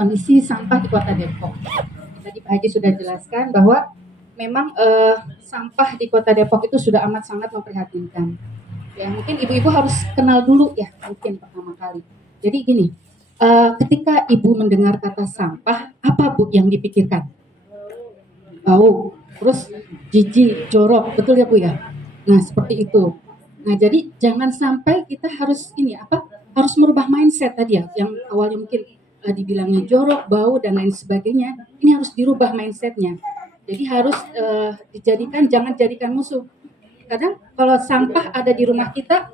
kondisi sampah di Kota Depok. Tadi Pak Haji sudah jelaskan bahwa memang sampah di Kota Depok itu sudah amat sangat memprihatinkan. Ya, mungkin ibu-ibu harus kenal dulu ya, mungkin pertama kali. Jadi gini, ketika ibu mendengar kata sampah, apa Bu yang dipikirkan? Bau, terus jijik, jorok, betul ya Bu ya? Nah, seperti itu. Nah, jadi jangan sampai kita harus harus merubah mindset tadi ya, yang awalnya mungkin dibilangnya jorok, bau dan lain sebagainya. Ini harus dirubah mindsetnya. Jadi harus jangan jadikan musuh. Kadang kalau sampah ada di rumah kita,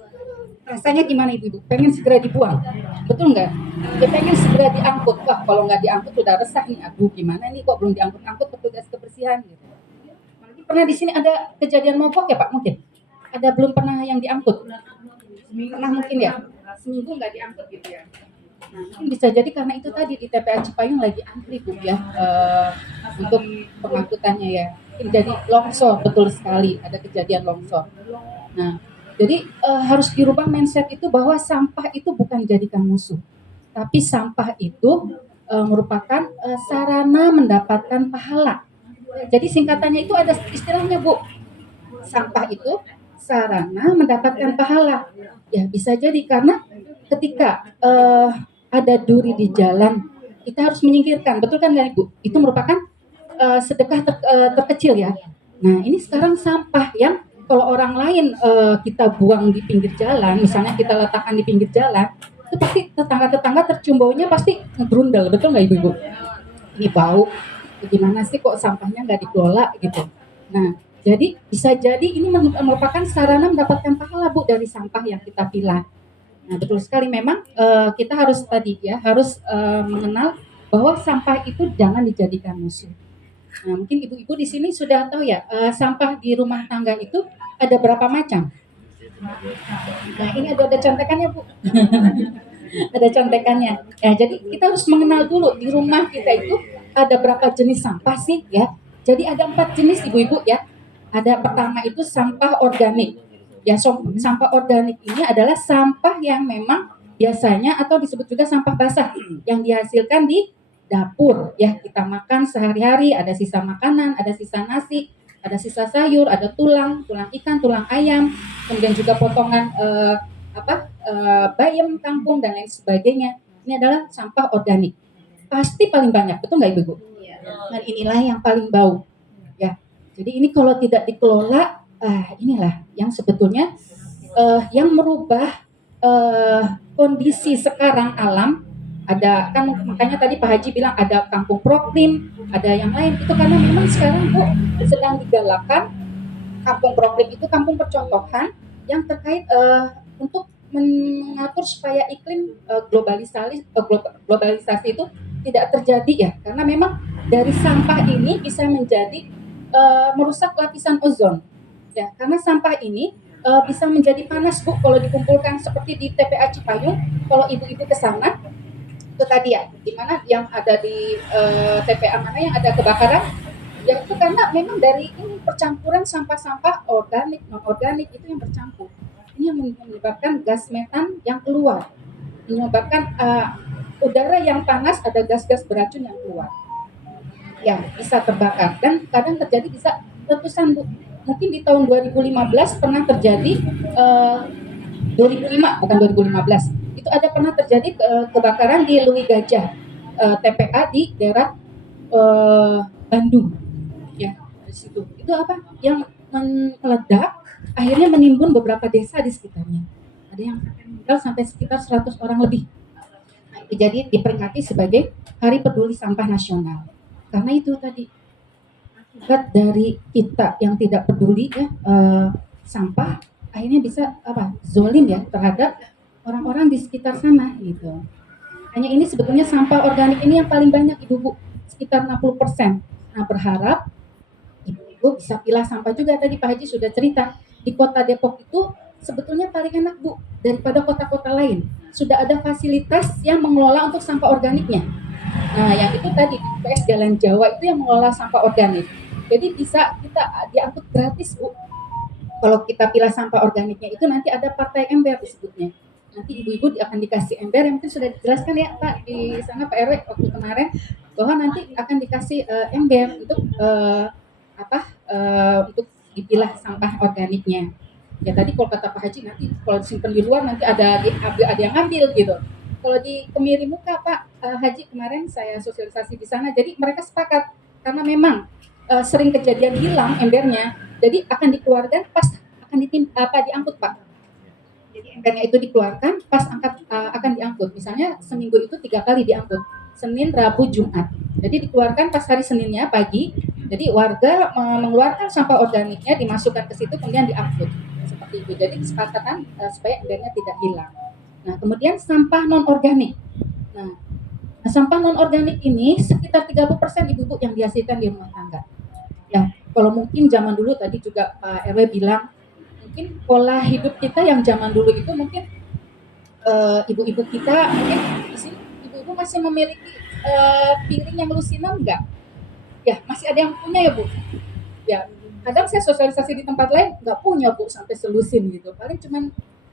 rasanya gimana ibu? Pengen segera dibuang, betul nggak? Ya pengen segera diangkut. Wah, kalau nggak diangkut udah resah nih. Aduh, gimana nih kok belum diangkut-angkut petugas kebersihan gitu. Pernah di sini ada kejadian mogok ya Pak mungkin? Ada belum pernah yang diangkut? Pernah mungkin ya? Seminggu nggak diangkut gitu ya. Nah, mungkin bisa jadi karena itu tadi di TPA Cipayung lagi antri Bu ya untuk pengangkutannya ya. Jadi longsor, betul sekali ada kejadian longsor. Nah, jadi harus dirubah mindset itu bahwa sampah itu bukan jadikan musuh, tapi sampah itu merupakan sarana mendapatkan pahala. Jadi singkatannya itu ada istilahnya Bu, sampah itu sarana mendapatkan pahala. Ya bisa jadi karena ketika ada duri di jalan, kita harus menyingkirkan, betul kan Ibu? Itu merupakan sedekah terkecil ya. Nah ini sekarang sampah yang kalau orang lain kita buang di pinggir jalan, misalnya kita letakkan di pinggir jalan, itu pasti tetangga-tetangga tercium baunya pasti ngebrundel, betul nggak Ibu? Ini bau, gimana sih kok sampahnya nggak dikelola gitu. Nah jadi bisa jadi ini merupakan sarana mendapatkan pahala Bu dari sampah yang kita pilah. Nah betul sekali memang kita harus tadi ya harus mengenal bahwa sampah itu jangan dijadikan musuh. Nah, mungkin ibu-ibu di sini sudah tahu ya, sampah di rumah tangga itu ada berapa macam? Nah, ini ada contekannya, Bu. Ada contekannya. Ya, jadi kita harus mengenal dulu di rumah kita itu ada berapa jenis sampah sih, ya. Jadi ada 4 jenis ibu-ibu ya. Ada pertama itu sampah organik. Ya, sampah organik ini adalah sampah yang memang biasanya atau disebut juga sampah basah yang dihasilkan di dapur ya, kita makan sehari-hari, ada sisa makanan, ada sisa nasi, ada sisa sayur, ada tulang ikan, tulang ayam, kemudian juga potongan bayam, kangkung dan lain sebagainya. Ini adalah sampah organik. Pasti paling banyak, betul nggak Ibu? Dan inilah yang paling bau. Ya, jadi ini kalau tidak dikelola, inilah yang sebetulnya yang merubah kondisi sekarang alam. Ada kan makanya tadi Pak Haji bilang ada kampung proklim, ada yang lain itu karena memang sekarang Bu sedang digalakan kampung proklim itu kampung percontohan yang terkait untuk mengatur supaya iklim globalisasi itu tidak terjadi ya, karena memang dari sampah ini bisa menjadi merusak lapisan ozon ya, karena sampah ini bisa menjadi panas Bu kalau dikumpulkan seperti di TPA Cipayung. Kalau ibu-ibu ke sana itu tadi ya, di mana yang ada di TPA mana yang ada kebakaran, ya itu karena memang dari ini percampuran sampah-sampah organik non organik itu yang bercampur. Ini yang menyebabkan gas metan yang keluar, menyebabkan udara yang panas, ada gas-gas beracun yang keluar, yang bisa terbakar dan kadang terjadi bisa letusan Bu. Mungkin di tahun 2015 pernah terjadi 2005 bukan 2015 itu ada pernah terjadi kebakaran di Lui Gajah TPA di daerah Bandung ya, di situ itu apa yang meledak akhirnya menimbun beberapa desa di sekitarnya, ada yang meninggal sampai sekitar 100 orang lebih. Nah, itu jadi diperingati sebagai Hari Peduli Sampah Nasional karena itu tadi akibat dari kita yang tidak peduli ya sampah akhirnya bisa zolim ya terhadap orang-orang di sekitar sana gitu. Hanya ini sebetulnya sampah organik ini yang paling banyak Ibu, sekitar 60%. Nah berharap Ibu bisa pilah sampah juga, tadi Pak Haji sudah cerita di Kota Depok itu sebetulnya paling enak Bu daripada kota-kota lain. Sudah ada fasilitas yang mengelola untuk sampah organiknya. Nah yang itu tadi di PS Jalan Jawa itu yang mengelola sampah organik. Jadi bisa kita diangkut gratis Bu. Kalau kita pilah sampah organiknya itu nanti ada partai ember disebutnya. nanti ibu-ibu akan dikasih ember yang mungkin sudah dijelaskan ya Pak di sana Pak RW waktu kemarin, bahwa nanti akan dikasih ember untuk untuk dipilah sampah organiknya. Ya tadi kalau kata Pak Haji nanti kalau disimpan di luar nanti ada yang ngambil gitu. Kalau di Kemiri Muka Pak Haji kemarin saya sosialisasi di sana, jadi mereka sepakat karena memang sering kejadian hilang embernya, jadi akan dikeluarkan pas akan diangkut Pak. Jadi embernya itu dikeluarkan pas akan diangkut. Misalnya seminggu itu 3 kali diangkut, Senin, Rabu, Jumat. Jadi dikeluarkan pas hari Seninnya pagi. Jadi warga mengeluarkan sampah organiknya dimasukkan ke situ kemudian diangkut seperti itu. Jadi kesepakatan supaya embernya tidak hilang. Nah kemudian sampah non organik. Nah sampah non organik ini sekitar 30% ibu-ibu yang dihasilkan di rumah tangga. Ya kalau mungkin zaman dulu tadi juga Pak RW bilang mungkin pola hidup kita yang zaman dulu itu mungkin ibu-ibu kita mungkin di sini ibu-ibu masih memiliki piring yang lusinan enggak? Ya masih ada yang punya ya Bu. Ya kadang saya sosialisasi di tempat lain nggak punya Bu sampai selusin gitu. Paling cuma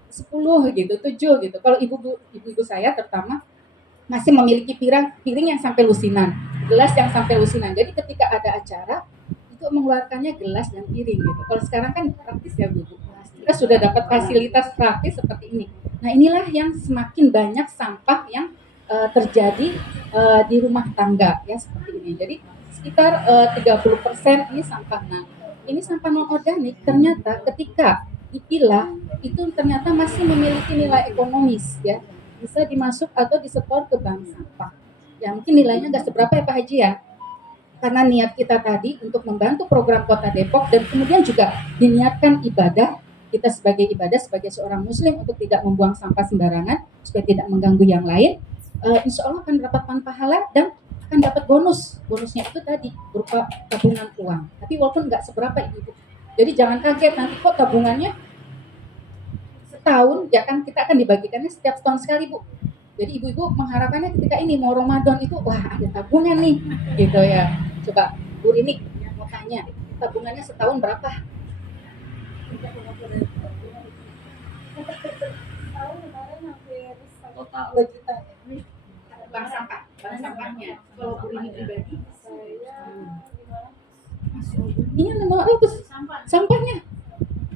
10 gitu, 7 gitu. Kalau ibu-ibu saya terutama masih memiliki piring yang sampai lusinan, gelas yang sampai lusinan. Jadi ketika ada acara itu mengeluarkannya gelas dan piring gitu. Kalau sekarang kan praktis ya Bu. Kita sudah dapat fasilitas praktis seperti ini. Nah inilah yang semakin banyak sampah yang terjadi di rumah tangga ya seperti ini. Jadi sekitar 30% ini sampah. Nah ini sampah non organik ternyata ketika dipilah itu ternyata masih memiliki nilai ekonomis ya, bisa dimasuk atau disetor ke bank sampah. Ya mungkin nilainya nggak seberapa ya Pak Haji ya, karena niat kita tadi untuk membantu program Kota Depok dan kemudian juga diniatkan ibadah kita sebagai seorang muslim untuk tidak membuang sampah sembarangan supaya tidak mengganggu yang lain. Insya Allah akan mendapatkan pahala dan akan dapat bonusnya itu tadi berupa tabungan uang, tapi walaupun nggak seberapa ibu. Jadi jangan kaget nanti kok tabungannya setahun, ya kan kita akan dibagikannya setiap setahun sekali Bu. Jadi ibu-ibu mengharapkannya ketika ini mau Ramadan itu wah ada tabungan nih gitu ya. Coba Bu Rini mau tanya tabungannya setahun berapa? Total 2 juta. Bank sampahnya. Kalau Bu Rini pribadi ini 500 sampahnya.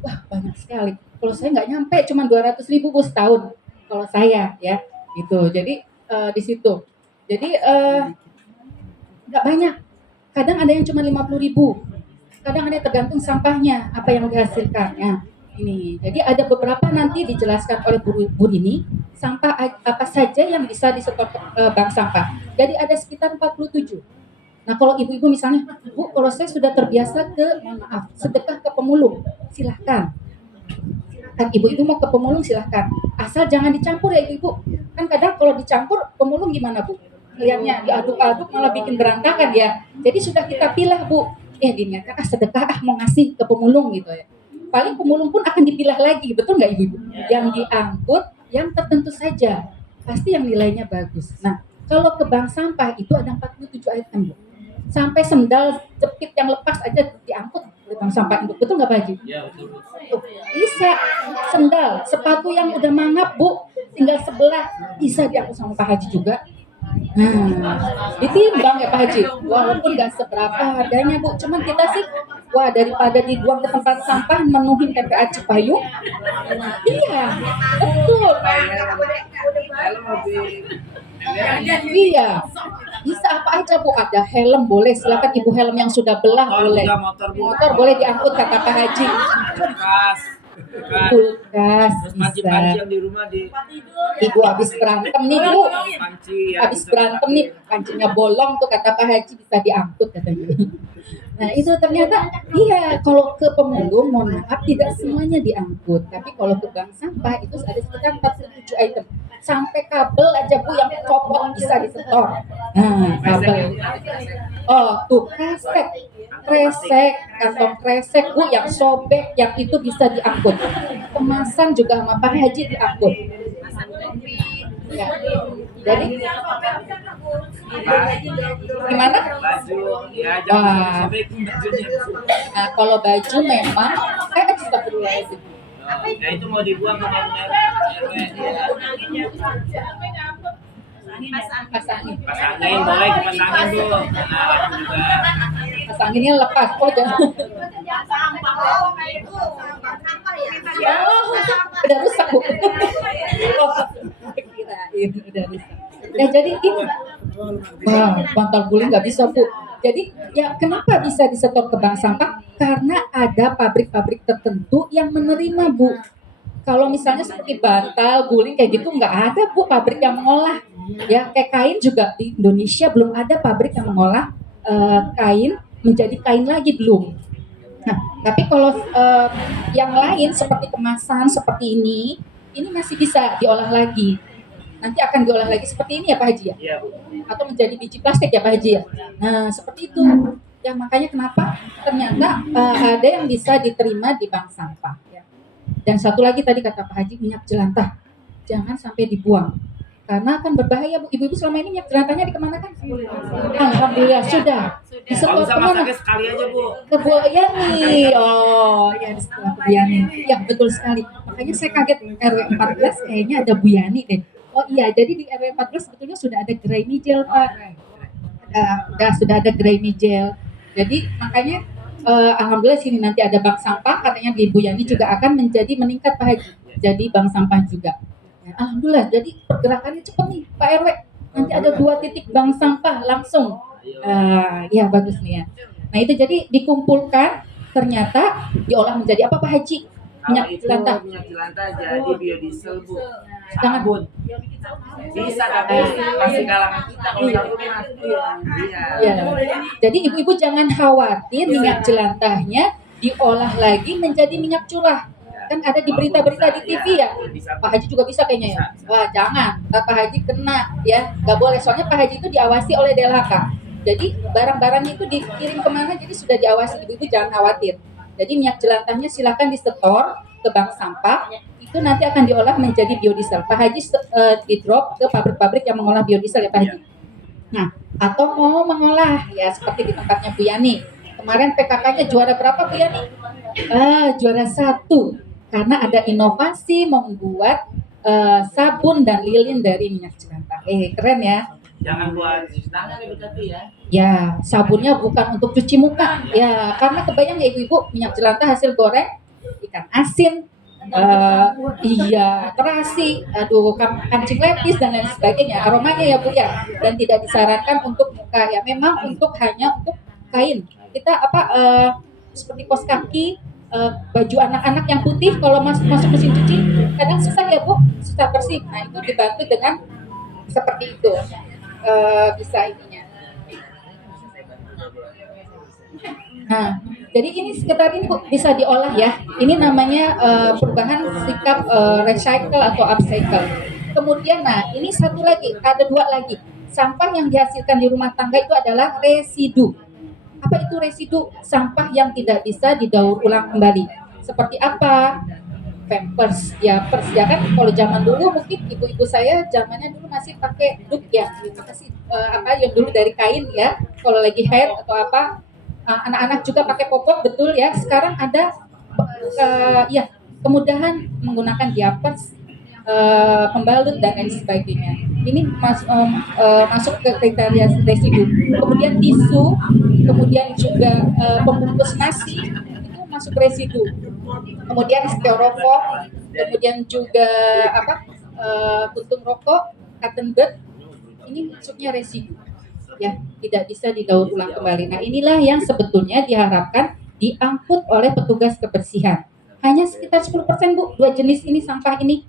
Wah banyak sekali. Kalau saya nggak nyampe, cuma 200.000 Bu setahun. Kalau saya ya, gitu. Jadi di situ. Jadi nggak banyak. Kadang ada yang cuma 50.000. Kadang ada yang tergantung sampahnya apa yang dihasilkan. Ya, ini. Jadi ada beberapa nanti dijelaskan oleh Bu Rini sampah apa saja yang bisa disetor ke bank sampah. Jadi ada sekitar 47. Nah kalau ibu-ibu misalnya, Bu, kalau saya sudah terbiasa sedekah ke pemulung, silahkan. Kan ibu-ibu mau ke pemulung silahkan. Asal jangan dicampur ya ibu-ibu. Kan kadang kalau dicampur pemulung gimana Bu? Lihatnya diaduk-aduk malah bikin berantakan ya. Jadi sudah kita pilah Bu. Diniatkan sedekah mau ngasih ke pemulung gitu ya. Paling pemulung pun akan dipilah lagi, betul nggak ibu-ibu? Yang diangkut yang tertentu saja, pasti yang nilainya bagus. Nah, kalau ke bank sampah itu ada 47 item, Bu. Sampai sendal jepit yang lepas aja diangkut ke bank sampah itu, betul nggak Pak Haji? Iya, betul. Bisa, sendal, sepatu yang udah mangap Bu, tinggal sebelah, bisa diangkut sama Pak Haji juga. Ditimbang ya Pak Haji, walaupun nggak seberapa harganya Bu, cuman kita sih, wah daripada dibuang ke tempat sampah menuhin TPA Cipayung, iya, betul, iya, bisa apa aja Bu, ada helm boleh, silakan ibu helm yang sudah belah boleh, motor boleh diangkut kata Pak Haji, kulkas bisa. Panci di rumah Ibu habis berantem nih Bu, habis berantem nih pancinya bolong tuh kata Pak Haji bisa diangkut katanya. Nah itu ternyata iya kalau ke pemulung mohon maaf tidak semuanya diangkut, tapi kalau ke bank sampah itu ada sekitar 47 item. Sampai kabel aja Bu yang copot bisa disetor. Nah kabel. Oh tuh kresek, kantong kresek Bu yang sobek yang itu bisa diangkut. Kemasan juga sama Pak Haji diangkut. Ya. Jadi gimana? Baju, ya Wah. sobekin bajunya. Nah kalau baju memang astagfirullahaladzim. Nah itu mau dibuang sama RW ya. Pasangin. Pasangin, boleh dipasangin Bu. Nah, juga. Pasanginnya lepas. Oh jangan. Oh, udah rusak Bu. Oh, kirain udah rusak. Ya jadi ini, wah, bantal guling nggak bisa Bu. Jadi ya kenapa bisa disetor ke bank sampah? Karena ada pabrik-pabrik tertentu yang menerima Bu. Kalau misalnya seperti bantal, guling kayak gitu nggak ada Bu pabrik yang mengolah. Ya kayak kain juga di Indonesia belum ada pabrik yang mengolah kain menjadi kain lagi belum. Nah, tapi kalau yang lain seperti kemasan seperti ini masih bisa diolah lagi. Nanti akan diolah lagi seperti ini ya Pak Haji ya? Iya Bu. Atau menjadi biji plastik ya Pak Haji ya? Nah, seperti itu. Ya makanya kenapa ternyata ada yang bisa diterima di bank sampah. Ya. Dan satu lagi tadi kata Pak Haji, minyak jelantah. Jangan sampai dibuang. Karena akan berbahaya Bu. Ibu-ibu selama ini minyak jelantahnya dikemanakan? Alhamdulillah sudah. Kalau Disetor bisa kemana? masaknya sekali aja Bu. Ke Bu Yani. Oh, ya di sekolah Bu Yani. Ya, betul sekali. Makanya saya kaget RW 14 kayaknya ada Bu Yani deh. Oh iya, jadi di RW 14 sebetulnya sudah ada gerai mijel, Pak. Sudah ada gerai mijel. Jadi makanya alhamdulillah sini nanti ada bank sampah, katanya di Bu Yani juga akan meningkat Pak Haji. Jadi bank sampah juga. Ya, alhamdulillah, jadi pergerakannya cepat nih Pak RW. Nanti ada 2 titik bank sampah langsung. Ya bagus nih ya. Nah itu jadi dikumpulkan, ternyata diolah menjadi apa Pak Haji? Minyak jelantah. Minyak jelantah jadi biodiesel Bu. Jangan Sabun. Bisa tapi masih kalangan kita kalau sabun mah. Iya. Ya. Jadi ibu-ibu jangan khawatir minyak jelantahnya diolah lagi menjadi minyak curah. Kan ada di berita-berita di TV ya. Pak Haji juga bisa kayaknya ya. Wah jangan, Pak Haji kena ya. Gak boleh, soalnya Pak Haji itu diawasi oleh DLHK. Jadi barang-barangnya itu dikirim kemana, jadi sudah diawasi, ibu-ibu jangan khawatir. Jadi minyak jelantahnya silakan disetor ke bank sampah, itu nanti akan diolah menjadi biodiesel. Pak Haji di drop ke pabrik-pabrik yang mengolah biodiesel ya Pak Haji. Nah, atau mau mengolah ya seperti di tempatnya Bu Yani. Kemarin PKK-nya juara berapa Bu Yani? Juara 1 karena ada inovasi membuat sabun dan lilin dari minyak jelantah. Keren ya. Jangan buat cuci tangan ibu tapi ya. Ya, sabunnya bukan untuk cuci muka. Ya, karena kebayang ya ibu-ibu, minyak jelantah hasil goreng, ikan asin, iya, terasi, aduh, kancing lepis dan lain sebagainya. Aromanya ya Bu ya, dan tidak disarankan untuk muka ya. Memang hanya untuk kain. Kita seperti kos kaki, baju anak-anak yang putih kalau masuk mesin cuci, kadang susah ya Bu, susah bersih. Nah itu dibantu dengan seperti itu. Bisa ininya. Nah, jadi ini sekitar ini Bu bisa diolah ya. Ini namanya perubahan sikap recycle atau upcycle. Kemudian, nah ini satu lagi, ada 2 lagi. Sampah yang dihasilkan di rumah tangga itu adalah residu. Apa itu residu? Sampah yang tidak bisa didaur ulang kembali. Seperti apa? Pampers ya kan kalau zaman dulu mungkin ibu-ibu saya zamannya dulu masih pakai duk ya masih yang dulu dari kain ya kalau lagi haid atau apa anak-anak juga pakai popok betul ya sekarang ada ya kemudahan menggunakan diapers pembalut dan lain sebagainya ini masuk ke kriteria residu kemudian tisu kemudian juga pembungkus nasi itu masuk residu kemudian styrofoam, kemudian juga puntung rokok, cotton bud, ini masuknya residu, ya tidak bisa didaur ulang kembali. Nah inilah yang sebetulnya diharapkan diangkut oleh petugas kebersihan. Hanya sekitar 10% Bu, 2 jenis ini sampah ini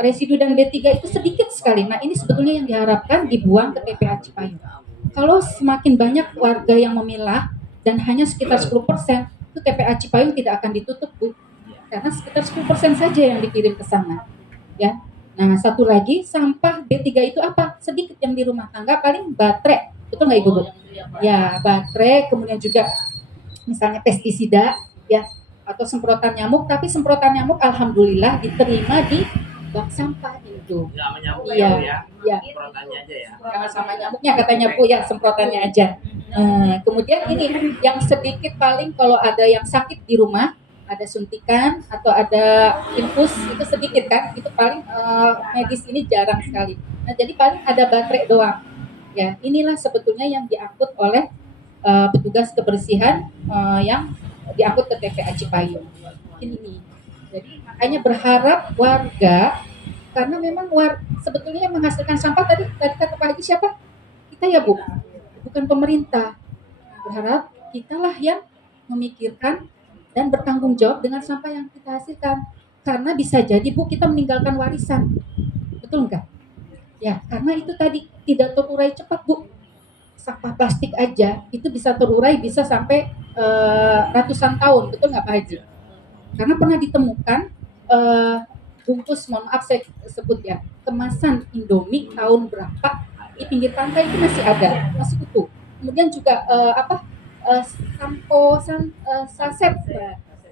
residu dan B3 itu sedikit sekali. Nah ini sebetulnya yang diharapkan dibuang ke TPA Cipayung. Kalau semakin banyak warga yang memilah dan hanya sekitar 10%, itu TPA Cipayung tidak akan ditutup Bu. Karena sekitar 10% saja yang dikirim ke sana. Ya. Nah, satu lagi sampah B3 itu apa? Sedikit yang di rumah tangga paling baterai. Betul nggak Ibu? Ya, baterai, kemudian juga misalnya pestisida ya atau semprotan nyamuk, tapi semprotan nyamuk alhamdulillah diterima di bank sampah itu. Nggak menyamuk ya. Semprotannya aja ya. Jangan sama nyamuknya katanya Bu ya, semprotannya aja. Kemudian ini yang sedikit paling kalau ada yang sakit di rumah ada suntikan atau ada infus itu sedikit kan, itu paling medis ini jarang sekali. Nah jadi paling ada baterai doang. Ya inilah sebetulnya yang diangkut oleh petugas kebersihan yang diangkut ke TPA Cipayung. Ini. Jadi makanya berharap warga karena memang sebetulnya yang menghasilkan sampah tadi kata Pak Haji siapa? Kita ya Bu, bukan pemerintah. Berharap kitalah yang memikirkan dan bertanggung jawab dengan sampah yang kita hasilkan. Karena bisa jadi Bu kita meninggalkan warisan. Betul enggak? Ya, karena itu tadi tidak terurai cepat Bu. Sampah plastik aja itu bisa terurai bisa sampai ratusan tahun, betul nggak Pak Haji? Karena pernah ditemukan bungkus, mohon maaf saya sebut ya, kemasan Indomie tahun berapa di pinggir pantai itu masih ada, masih utuh. Kemudian juga saset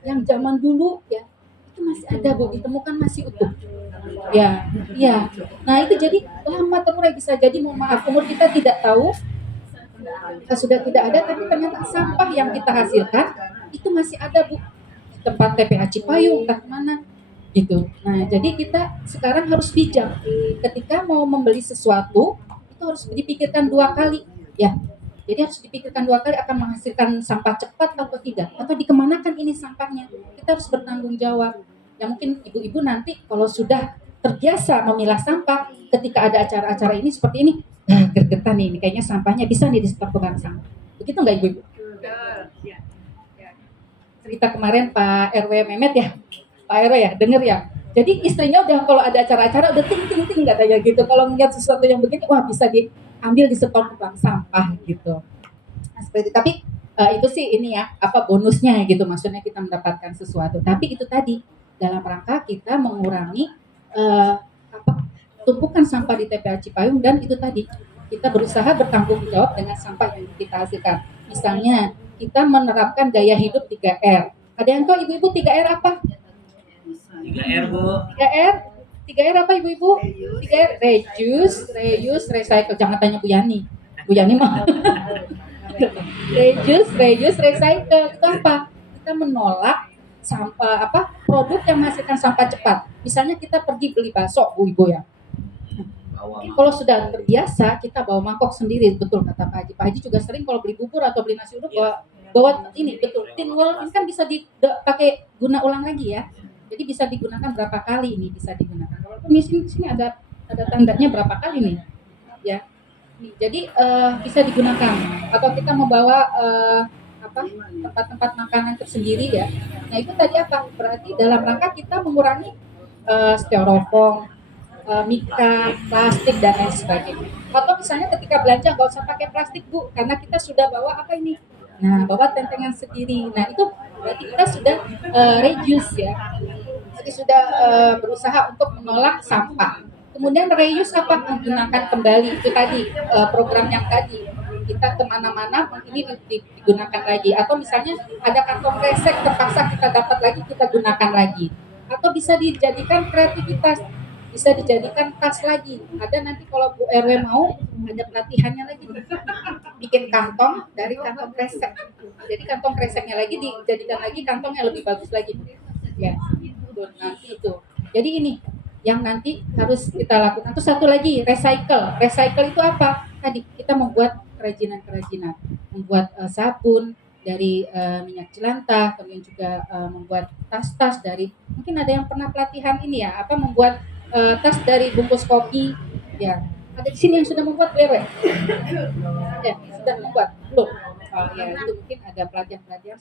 yang zaman dulu ya itu masih ada Bu, ditemukan masih utuh. Ya, ya. Nah itu jadi lama terurai bisa jadi mohon maaf umur kita tidak tahu sudah tidak ada, tapi ternyata sampah yang kita hasilkan itu masih ada Bu di tempat TPA Cipayung entah kemana gitu. Nah jadi kita sekarang harus bijak ketika mau membeli sesuatu itu harus dipikirkan dua kali ya. Jadi harus dipikirkan dua kali akan menghasilkan sampah cepat atau tidak atau dikemanakan ini sampahnya. Kita harus bertanggung jawab. Ya mungkin ibu-ibu nanti kalau sudah terbiasa memilah sampah ketika ada acara-acara ini seperti ini, nah gergetan nih, kayaknya sampahnya bisa nih di stok tukang sampah. Begitu nggak ibu-ibu? Cerita kemarin Pak RW Mehmet ya, Pak RW ya, denger ya. Jadi istrinya udah kalau ada acara-acara udah ting katanya gitu. Kalau melihat sesuatu yang begini, wah bisa diambil di stok tukang sampah gitu. Nah, seperti itu. Tapi itu sih ini ya, apa bonusnya gitu. Maksudnya kita mendapatkan sesuatu. Tapi itu tadi dalam rangka kita mengurangi tumpukan sampah di TPA Cipayung dan itu tadi kita berusaha bertanggung jawab dengan sampah yang kita hasilkan. Misalnya kita menerapkan gaya hidup 3R. Ada yang tahu ibu-ibu 3R apa? 3R Bu. 3R? 3R apa ibu-ibu? 3R reuse, recycle. Jangan tanya Bu Yani. Bu Yani mah. reuse, recycle. Itu apa? Kita menolak sampah produk yang menghasilkan sampah cepat. Misalnya kita pergi beli bakso Bu Ibu ya. Kalau sudah terbiasa kita bawa mangkok sendiri, betul kata Pak Haji. Pak Haji juga sering kalau beli bubur atau beli nasi uduk bawa ini betul. Tin wall ini kan bisa dipakai guna ulang lagi ya. Jadi bisa digunakan berapa kali ini bisa digunakan. Kalau di sini ada tandanya berapa kali nih. Ya. Jadi bisa digunakan atau kita membawa tempat-tempat makanan tersendiri ya. Nah itu tadi apa? Berarti dalam rangka kita mengurangi styrofoam, mika, plastik dan lain sebagainya. Atau misalnya ketika belanja nggak usah pakai plastik Bu, karena kita sudah bawa apa ini? Nah bawa tentengan sendiri. Nah itu berarti kita sudah reduce ya. Jadi sudah berusaha untuk menolak sampah. Kemudian reuse apa? Menggunakan kembali itu tadi program yang tadi kita kemana-mana ini digunakan lagi. Atau misalnya ada kantong kresek terpaksa kita dapat lagi kita gunakan lagi. Atau bisa dijadikan kreativitas. Bisa dijadikan tas lagi. Ada nanti kalau Bu RW mau ada pelatihannya lagi bikin kantong dari kantong kresek. Jadi kantong kreseknya lagi dijadikan lagi kantong yang lebih bagus lagi. Ya, nanti itu. Jadi ini yang nanti harus kita lakukan. Terus satu lagi recycle. Recycle itu apa? Tadi kita membuat kerajinan-kerajinan, membuat sabun dari minyak jelantah, kemudian juga membuat tas-tas dari mungkin ada yang pernah pelatihan ini ya, membuat tas dari bungkus kopi, ya. Ada di sini yang sudah membuat BW. Ya, sudah membuat. Belum. Ya, itu mungkin ada pelatihan-pelatihan.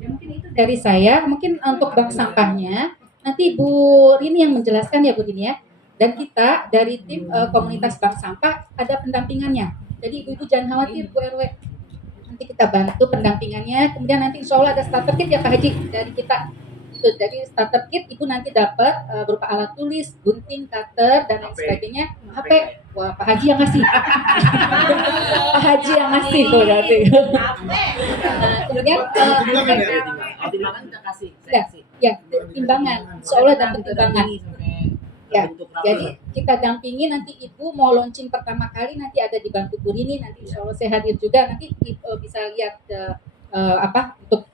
Ya, mungkin itu dari saya. Mungkin untuk bank sampahnya nanti Bu Rini yang menjelaskan ya Bu Rini ya. Dan kita dari tim komunitas bank sampah ada pendampingannya. Jadi ibu-ibu jangan khawatir Bu RW. Nanti kita bantu pendampingannya. Kemudian nanti insya Allah ada starter kit ya Pak Haji dari kita. Jadi starter kit ibu nanti dapat berupa alat tulis, gunting, cutter dan lain sebagainya. HP, wah Pak Haji yang ngasih. Pak Haji yang ngasih tuh nanti. Kemudian timbangan kita kasih. Ya, timbangan. Seolah dapat timbangan. Ya, jadi kita dampingi nanti ibu mau launching pertama kali nanti ada di Bantu Bu Rini, nanti insya Allah saya hadir juga nanti bisa lihat untuk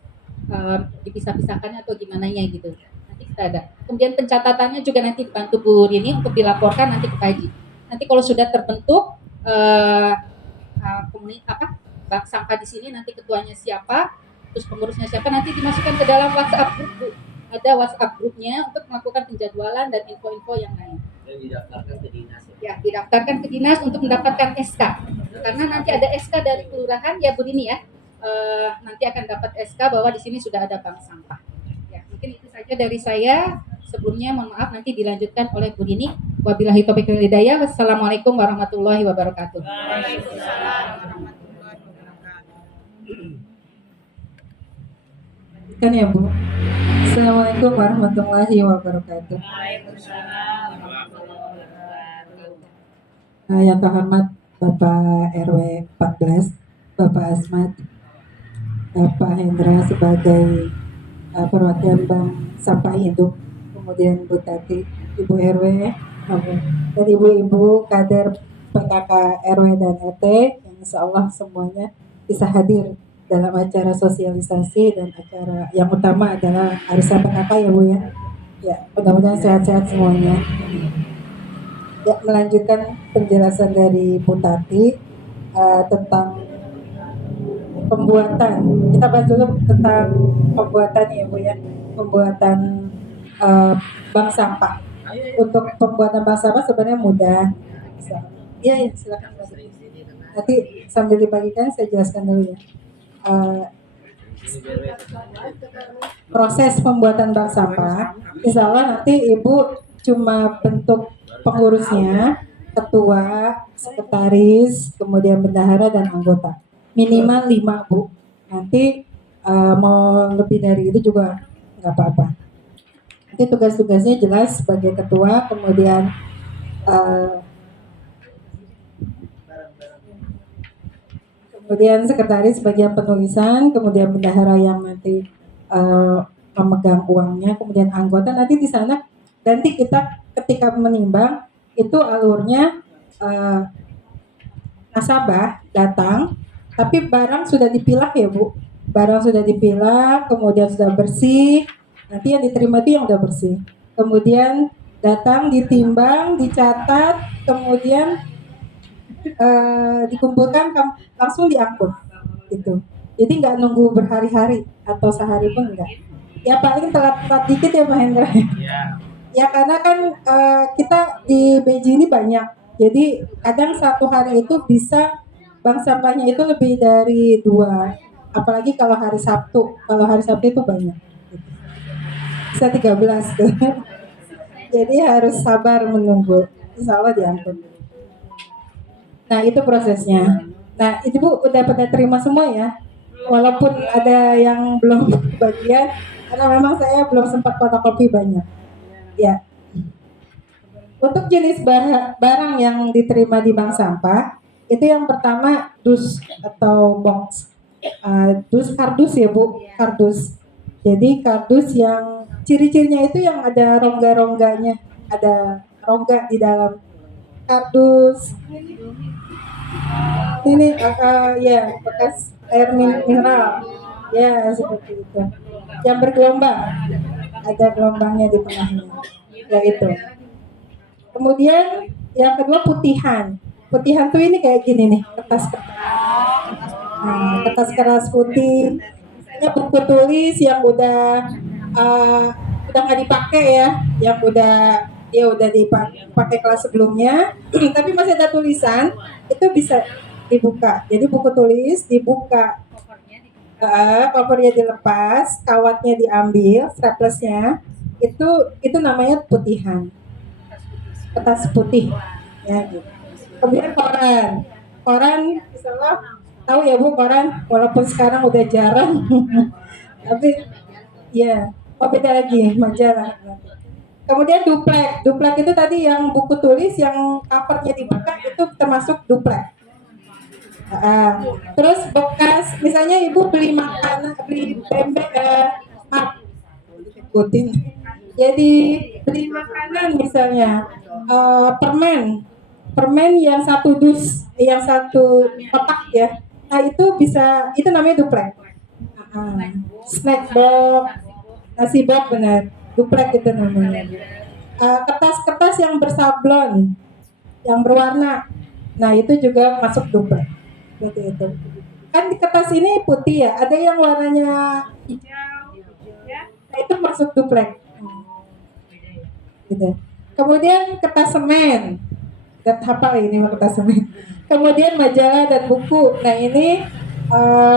dipisah-pisahkannya atau gimana gitu. Nanti kita ada. Kemudian pencatatannya juga nanti dibantu Bu Rini untuk dilaporkan nanti ke Kaji. Nanti kalau sudah terbentuk bank sampah di sini, nanti ketuanya siapa, terus pengurusnya siapa, nanti dimasukkan ke dalam WhatsApp group, Bu. Ada WhatsApp grupnya untuk melakukan penjadwalan dan info-info yang lain. Dan didaftarkan ke dinas ya. Didaftarkan ke dinas untuk mendapatkan SK. Karena nanti ada SK dari kelurahan ya Bu Rini ya. Nanti akan dapat SK bahwa di sini sudah ada bank sampah. Ya, mungkin itu saja dari saya. Sebelumnya mohon maaf nanti dilanjutkan oleh Bu Rini. Wabillahi taufiq wal hidayah. Wassalamualaikum warahmatullahi wabarakatuh. Kan ya Bu. Assalamualaikum warahmatullahi wabarakatuh. Yang terhormat Bapak RW 14, Bapak Asmat, Bapak Hendra sebagai perwakilan Bank Sampah Induk, kemudian Bu Tati, Ibu RW, dan ibu-ibu kader PKK RW dan RT yang insya Allah semuanya bisa hadir dalam acara sosialisasi dan acara yang utama adalah arisan PKK ya Bu ya. Ya, mudah-mudahan sehat-sehat semuanya. Ya, melanjutkan penjelasan dari Bu Tati tentang pembuatan. Kita bahas dulu tentang pembuatan ya Bu ya. Pembuatan bank sampah. Untuk pembuatan bank sampah sebenarnya mudah. Iya, silakan. Nanti sambil dibagikan saya jelaskan dulu ya. Proses pembuatan bank sampah, insya Allah nanti Ibu cuma bentuk pengurusnya, ketua, sekretaris, kemudian bendahara dan anggota. Minimal 5 Bu. Nanti mau lebih dari itu juga nggak apa-apa. Nanti tugas-tugasnya jelas sebagai ketua, kemudian sekretaris bagian penulisan, kemudian bendahara yang nanti memegang uangnya, kemudian anggota nanti di sana. Nanti kita ketika menimbang itu alurnya nasabah datang, tapi barang sudah dipilah ya Bu. Barang sudah dipilah, kemudian sudah bersih. Nanti yang diterima itu yang udah bersih. Kemudian datang, ditimbang, dicatat, kemudian dikumpulkan langsung diangkut gitu. Jadi nggak nunggu berhari-hari atau sehari pun enggak. Ya paling telat dikit ya Pak Hendra. Ya karena kan kita di Beji ini banyak. Jadi kadang satu hari itu bisa bank sampahnya itu lebih dari 2. Apalagi kalau hari Sabtu. Kalau hari Sabtu itu banyak. Bisa 13. Jadi harus sabar menunggu. Insya Allah diangkut. Nah itu prosesnya. Nah itu Bu udah pada terima semua ya. Walaupun ada yang belum bagian, karena memang saya belum sempat fotokopi banyak. Ya. Untuk jenis barang yang diterima di bank sampah, itu yang pertama dus atau box. Dus kardus ya Bu, kardus. Jadi kardus yang ciri-cirinya itu yang ada rongga-rongganya, ada rongga di dalam kardus. Ini ya bekas air mineral ya seperti itu yang bergelombang, ada gelombangnya di tengahnya ya itu. Kemudian yang kedua putihan tuh ini kayak gini nih, kertas keras putih, misalnya buku tulis yang udah nggak dipakai ya, yang udah dipakai kelas sebelumnya tapi masih ada tulisan, itu bisa dibuka. Jadi buku tulis dibuka, covernya dilepas, kawatnya diambil, straplessnya itu namanya putihan, kertas putih ya gitu. Kemudian koran misalnya tahu ya Bu, koran walaupun sekarang udah jarang tapi ya beda lagi majalah. Kemudian duplek itu tadi yang buku tulis yang covernya dibuka itu termasuk duplek. Terus bekas, misalnya Ibu beli makanan, beli pempek, jadi beli makanan misalnya permen yang satu dus, yang satu kotak ya. Nah itu bisa, itu namanya duplek. Snack box, nasi box benar, duplek itu namanya. Kertas-kertas yang bersablon, yang berwarna, nah itu juga masuk duplek. Seperti itu. Kan di kertas ini putih ya, ada yang warnanya hijau, nah itu masuk duplek. Gitu. Kemudian kertas semen, dan hafal ini kertas semen. Kemudian majalah dan buku. Nah ini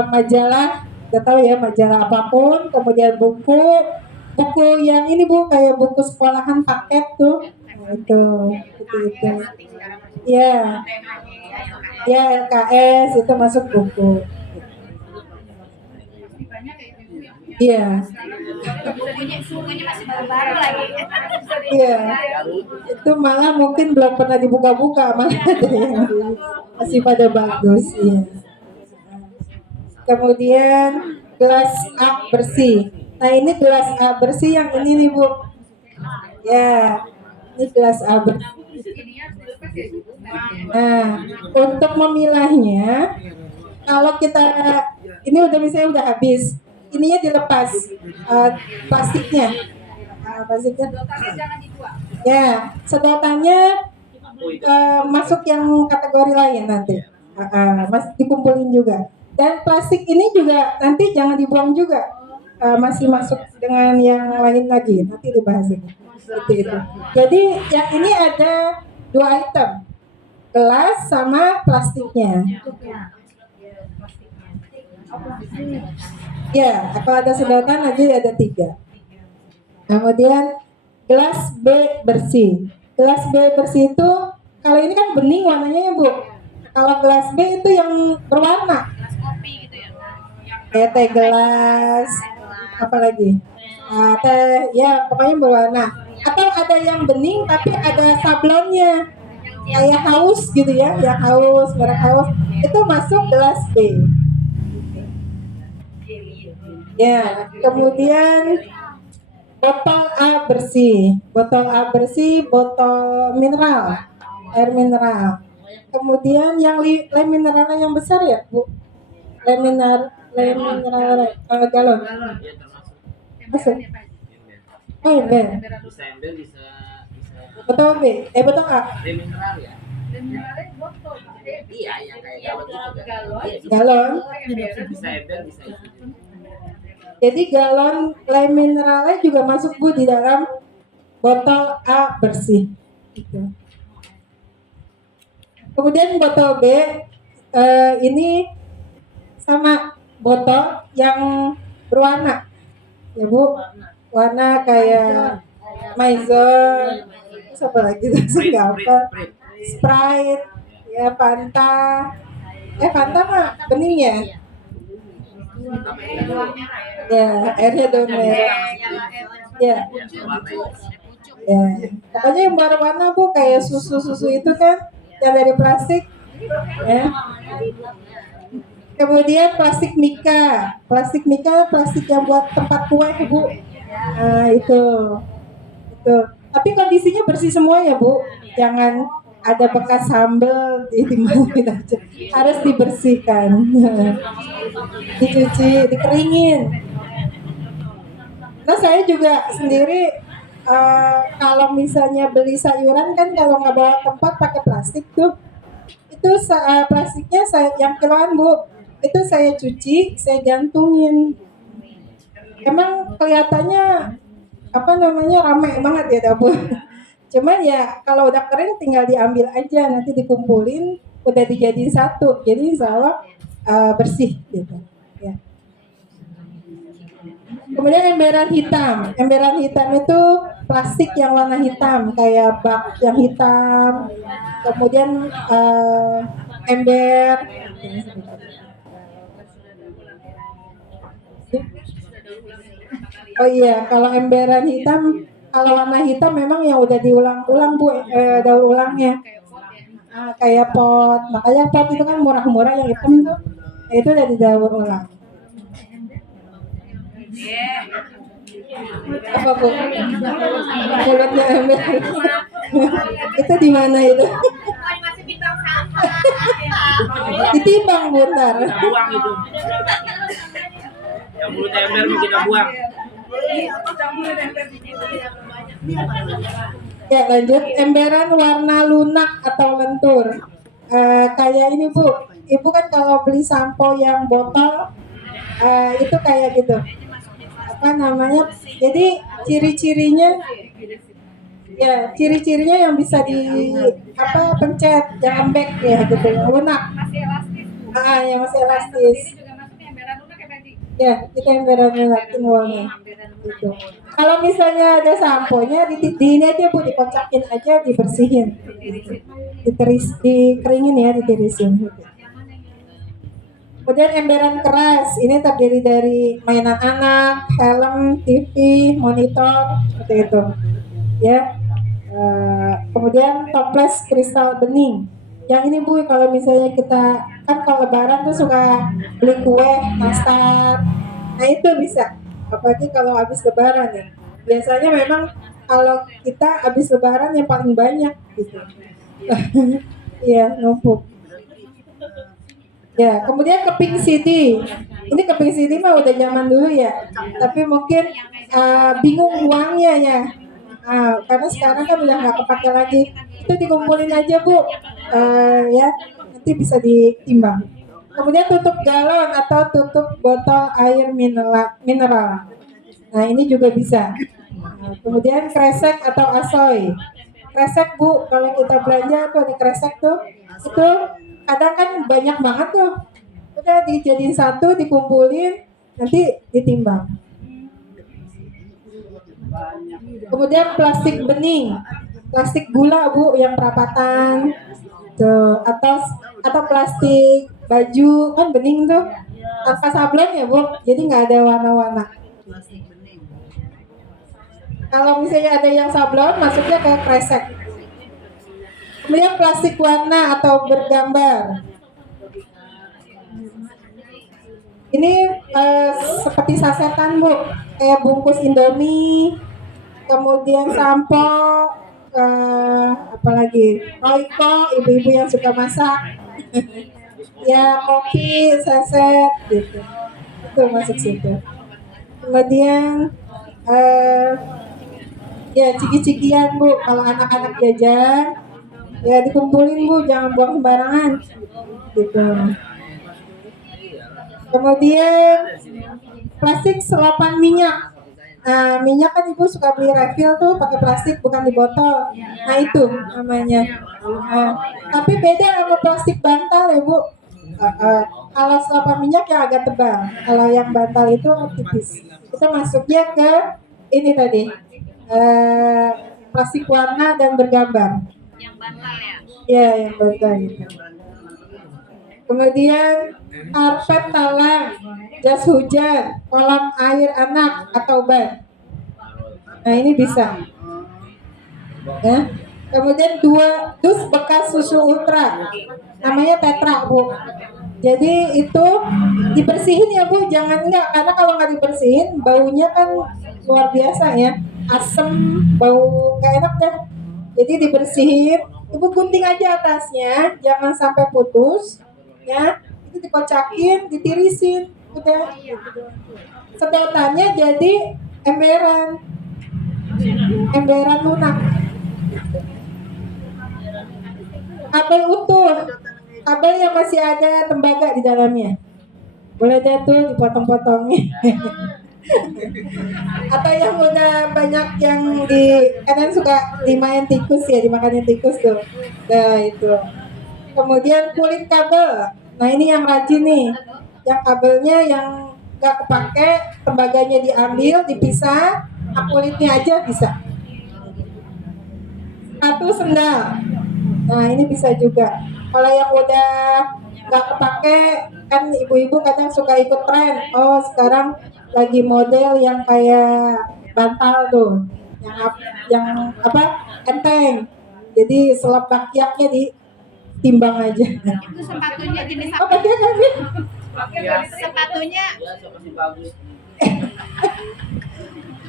majalah, nggak tahu ya majalah apapun. Kemudian buku yang ini Bu, kayak buku sekolahan paket tuh. Nah, itu. Ya, ya LKS itu masuk buku. Iya. Iya. Itu malah mungkin belum pernah dibuka-buka, malah ada yang masih pada bagus. Iya. Kemudian gelas A bersih. Nah ini gelas A bersih yang ini nih Bu. Ya, ini gelas A bersih. Nah, untuk memilahnya, kalau kita ini udah misalnya udah habis, ininya dilepas plastiknya. Plastiknya. Ya, sedotannya masuk yang kategori lain nanti. Masih dikumpulin juga. Dan plastik ini juga nanti jangan dibuang juga. Masih masuk dengan yang lain lagi. Nanti dibahas ini. Seperti itu. Jadi yang ini ada 2 item. Gelas sama plastiknya. Ya, kalau ada sedotan aja ada 3. Kemudian gelas B bersih. Gelas B bersih itu kalau ini kan bening warnanya ya Bu. Kalau gelas B itu yang berwarna. Gelas kopi gitu ya. Teh gelas, apa lagi? Teh, ya pokoknya berwarna. Atau ada yang bening tapi ada sablonnya. Kayak haus gitu ya, yang haus, merek haus. Itu masuk gelas B. Ya, kemudian botol A bersih. Botol A bersih, botol mineral, air mineral. Kemudian yang lem mineralnya yang besar ya, Bu? Lem mineral galon. Masuk. Oh, ember. Bisa ember, bisa Botol B, botol A. lem mineral ya. Iya, yang kayak galon gitu kan. Galon. Bisa ember, bisa itu. Jadi galon lem mineralnya juga masuk Bu di dalam botol A bersih. Gitu. Kemudian botol B ini sama botol yang berwarna, ya Bu, warna kayak Maison, terus apa lagi tuh nggak apa, Sprite, ya Fanta, Fanta mah bening ya. Ya, airnya daun merah. Ya. Ya. Pokoknya yang berwarna Bu kayak susu itu kan yang dari plastik. Ya. Kemudian plastik mika. Plastik yang buat tempat kue Bu. Nah, itu. Tapi kondisinya bersih semua ya Bu. Jangan ada bekas sambal ditinggalin aja. Harus dibersihkan. Dicuci, dikeringin. Nah saya juga sendiri kalau misalnya beli sayuran kan kalau nggak bawa tempat pakai plastik tuh, itu plastiknya saya yang kiloan Bu, itu saya cuci, saya gantungin. Emang kelihatannya apa namanya ramai banget ya dapur. Cuman ya kalau udah kering tinggal diambil aja, nanti dikumpulin, udah dijadiin satu, jadi insya Allah bersih gitu. Ya. Kemudian emberan hitam itu plastik yang warna hitam kayak bak yang hitam. Kemudian ember. Oh iya, kalau emberan hitam, kalau warna hitam memang yang udah diulang-ulang Bu, daur ulangnya. Kayak pot, makanya pot itu kan murah-murah yang hitam tuh, itu udah didaur ulang. Apa Bu? Mulutnya ember. Itu di mana itu? Ditimbang bentar. Yang mulutnya ember mungkin kita buang. Ya lanjut, emberan warna lunak atau lentur. Kayak ini Bu, Ibu kan kalau beli sampo yang botol itu kayak gitu. Apa namanya? Jadi ciri-cirinya ya ciri-cirinya yang bisa di apa pencet, yang lembek ya gitu, yang lunak. Masih elastis. Yang masih elastis. Ini juga masuknya emberan lunak ya berarti. Ya, kita emberan lunak timwalnya. Gitu. Kalau misalnya ada samponya di ini aja Bu, dikocakin aja, dibersihin. Dikeringin ya, ditirisin gitu. Kemudian emberan keras, ini terdiri dari mainan anak, helm, TV, monitor, seperti itu. Ya. Kemudian toples kristal bening. Yang ini Bu, kalau misalnya kita kan kalau lebaran tuh suka beli kue, nastar. Nah itu bisa. Apalagi kalau habis lebaran ya. Biasanya memang kalau kita habis lebaran yang paling banyak gitu. Iya, numpuk. Ya, kemudian keping CD. Ini keping CD mah udah zaman dulu ya. Tapi mungkin bingung uangnya ya. Karena sekarang kan udah nggak kepake lagi. Itu dikumpulin aja Bu. Ya, nanti bisa ditimbang. Kemudian tutup galon atau tutup botol air mineral. Nah, ini juga bisa. Kemudian kresek atau asoy. Kresek Bu, kalau kita belanja tuh di kresek tuh, itu kadang kan banyak banget tuh. Udah dijadiin satu, dikumpulin, nanti ditimbang. Kemudian plastik bening, plastik gula Bu, yang perapatan, tuh, atau plastik baju kan bening tuh, tanpa sablon ya Bu, jadi nggak ada warna-warna. Kalau misalnya ada yang sablon, masuknya ke kresek. Kemudian plastik warna atau bergambar. Ini seperti sasetan Bu, kayak bungkus Indomie. Kemudian sampo, apalagi Royco, ibu-ibu yang suka masak, ya kopi, saset, gitu, itu masuk situ. Kemudian ya ciki-cikian Bu, kalau anak-anak jajan, ya dikumpulin Bu, jangan buang sembarangan, gitu. Kemudian plastik selopan minyak. Minyak kan Ibu suka beli refill tuh pakai plastik, bukan di botol. Nah itu namanya. Tapi beda sama plastik bantal ya Bu. Kalau selopan minyak yang agak tebal, kalau yang bantal itu tipis. Itu masuknya ke ini tadi, plastik warna dan bergambar. Yang bantal ya. Ya, yang bantal gitu. Kemudian karpet talang, jas hujan, kolam air anak atau ban. Nah ini bisa. Ya. Kemudian 2 dus bekas susu ultra, namanya tetra Bu. Jadi itu dibersihin ya Bu, jangan enggak, karena kalau nggak dibersihin baunya kan luar biasa ya, asem, bau nggak enak deh. Jadi dibersihin, Ibu gunting aja atasnya, jangan sampai putus. Ya, itu dikocakin, ditirisin, udah. Sedotannya jadi emberan lunak. Kabel utuh, kabel yang masih ada tembaga di dalamnya, boleh deh tuh dipotong-potongin. Atau yang udah banyak yang kadang suka dimain tikus ya, dimakanin tikus tuh. Nah itu. Kemudian kulit kabel. Nah ini yang rajin nih, yang kabelnya yang nggak kepake, tembaganya diambil, dipisah, kulitnya aja bisa. Sepatu sendal. Nah ini bisa juga. Kalau yang udah nggak kepake, kan ibu-ibu kadang suka ikut tren. Oh sekarang lagi model yang kayak bantal tuh, yang apa enteng. Jadi selap kakiaknya ditimbang aja. Itu sepatunya jenis Oh pakai kan sih? sepatunya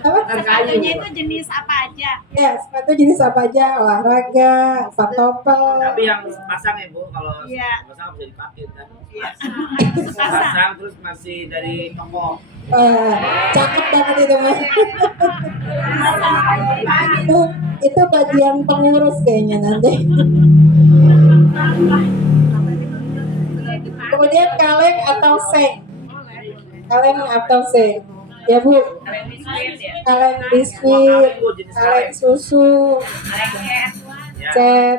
Apa? Sepatunya itu jenis apa aja? Ya, sepatu jenis apa aja? Olahraga, pantopel. Tapi yang pasang ya Bu, kalau Iya. pasang bisa dipakai kan. Iya. Pasang terus masih dari toko. Cakep banget itu mas. Itu bagian pengurus kayaknya nanti. Kemudian kaleng atau seng. Kaleng atau seng. Ya Bu, kaleng biskuit, kaleng susu, Ya, Cet.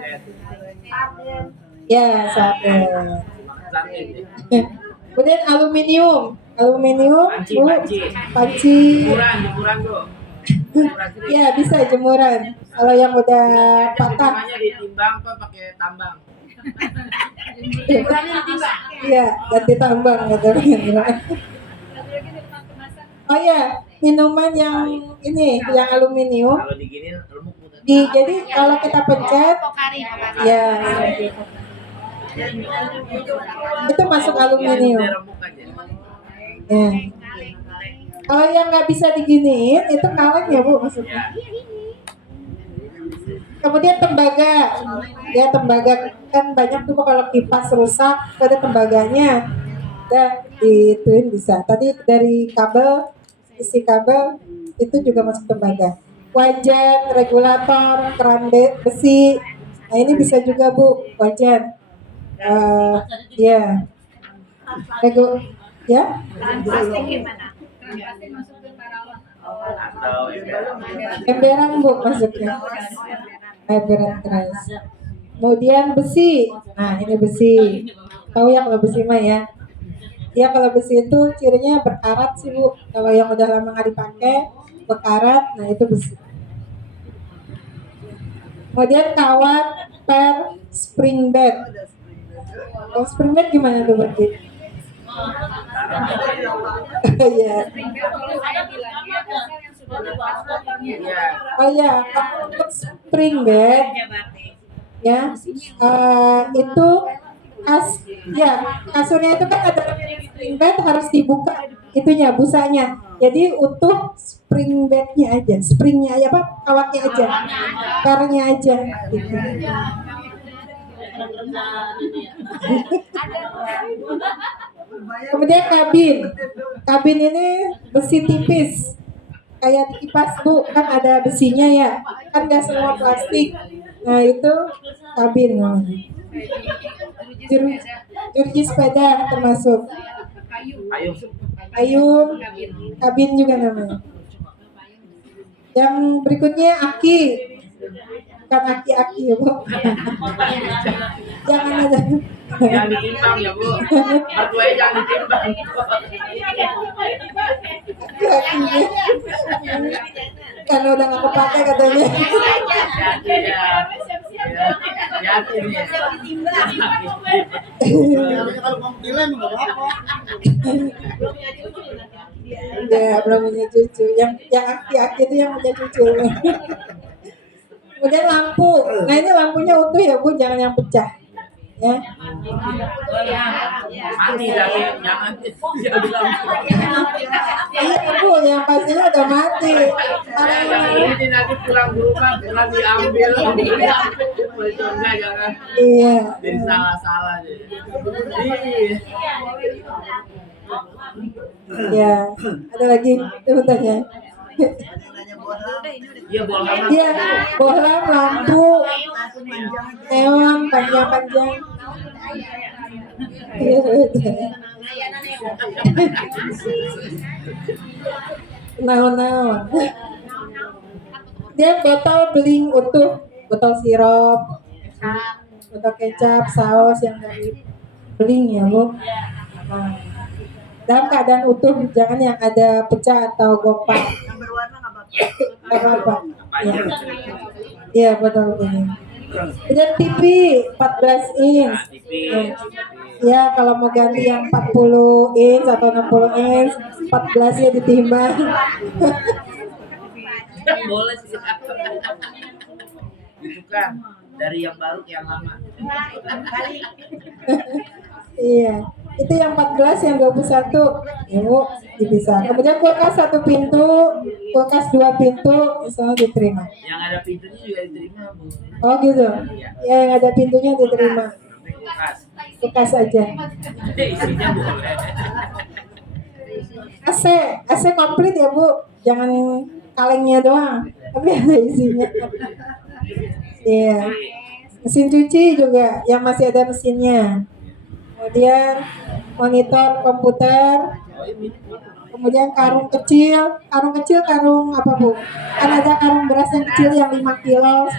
ya sabun. Sakit ya. Kemudian aluminium, Panci, Bu, panci. panci. Jemuran Bro. Ya bisa jemuran. Kalau yang udah patah, Jemurannya ditimbang apa pakai tambang? iya ganti tambang katanya. Oh ya, minuman yang ini, yang aluminium. Kalau diginin remuk Bu. Jadi kalau kita pencet, Pokari. ya itu masuk aluminium. Dia remuk aja. Ya. Kalau yang nggak bisa diginiin, itu kaleng ya Bu maksudnya. Kemudian tembaga, ya tembaga kan banyak tuh Bu, kalau kipas rusak ada tembaganya, dan dituin bisa. Tadi dari kabel, isi kabel itu juga masuk tembaga. Wajan, regulator, keran besi, nah ini bisa juga Bu wajan. Ya, ya. Plastik gimana? Atau Emberan Bu masuknya. Emberan keras. Kemudian besi. Nah, ini besi. Tahu ya kalau besi mah ya. Ya kalau besi itu cirinya berkarat sih Bu. Kalau yang udah lama nggak dipakai berkarat, nah itu besi. Kemudian kawat per spring bed. Kalau spring bed gimana tuh berarti? Iya. iya. Oh ya, spring bed ya, itu kasurnya itu kan ada spring bed harus dibuka itunya busanya. Jadi utuh spring bednya aja, springnya aja apa kawatnya aja, karnya aja. Gitu. Kemudian kabin ini besi tipis. Kayak di kipas Bu, kan ada besinya ya, kan gak semua plastik. Nah itu kabin namanya. Jeruji sepeda termasuk. Payung, kabin juga namanya. Yang berikutnya aki, bukan aki-aki ya Bu. Jangan ada. Jangan ditimbang ya Bu. Mertuanya jangan ditimbang. Akinya. Karena udah gak kepake katanya. Yakin ya. Ya belum punya cucu. Yang aki-aki itu yang punya cucu. Kemudian lampu. Nah ini lampunya utuh ya Bu, jangan yang pecah. Ya. Mati jangan bilang. Iya Bu, yang pastinya udah mati. Ini nanti pulang ke rumah pulang diambil. Bocornya jangan. Iya. Jadi salah-salah jadi. Ya. Ada lagi sebutannya. Iya bohlam. Iya, bohlam, lampu, neon panjang-panjang. Naon-naon. Dia botol beling utuh, botol sirup, botol kecap, saus yang dari beling ya Bu. Nah, dalam keadaan utuh, jangan yang ada pecah atau gompak. Yang berwarna nggak Apa-apa. Apa aja? Iya betul betul. Kemudian TV 14 inch. TV. Ya kalau mau ganti yang 40 inch atau 60 inch, 14 ya ditimbang. Boleh sih. Itu kan dari yang baru ke yang lama. Iya. Itu yang 14, yang 21. Ibu bisa. Kemudian kulkas 1 pintu, kulkas 2 pintu, misalnya diterima. Yang ada pintunya juga diterima, Bu. Oh gitu. Ya, yang ada pintunya diterima. Kulkas. Kulkas aja. Isinya boleh. AC komplit ya Bu. Jangan kalengnya doang, tapi ada isinya. Iya. Mesin cuci juga yang masih ada mesinnya. Kemudian monitor komputer. Kemudian karung kecil, karung apa Bu? Kan ada karung beras yang kecil yang 5 kilo.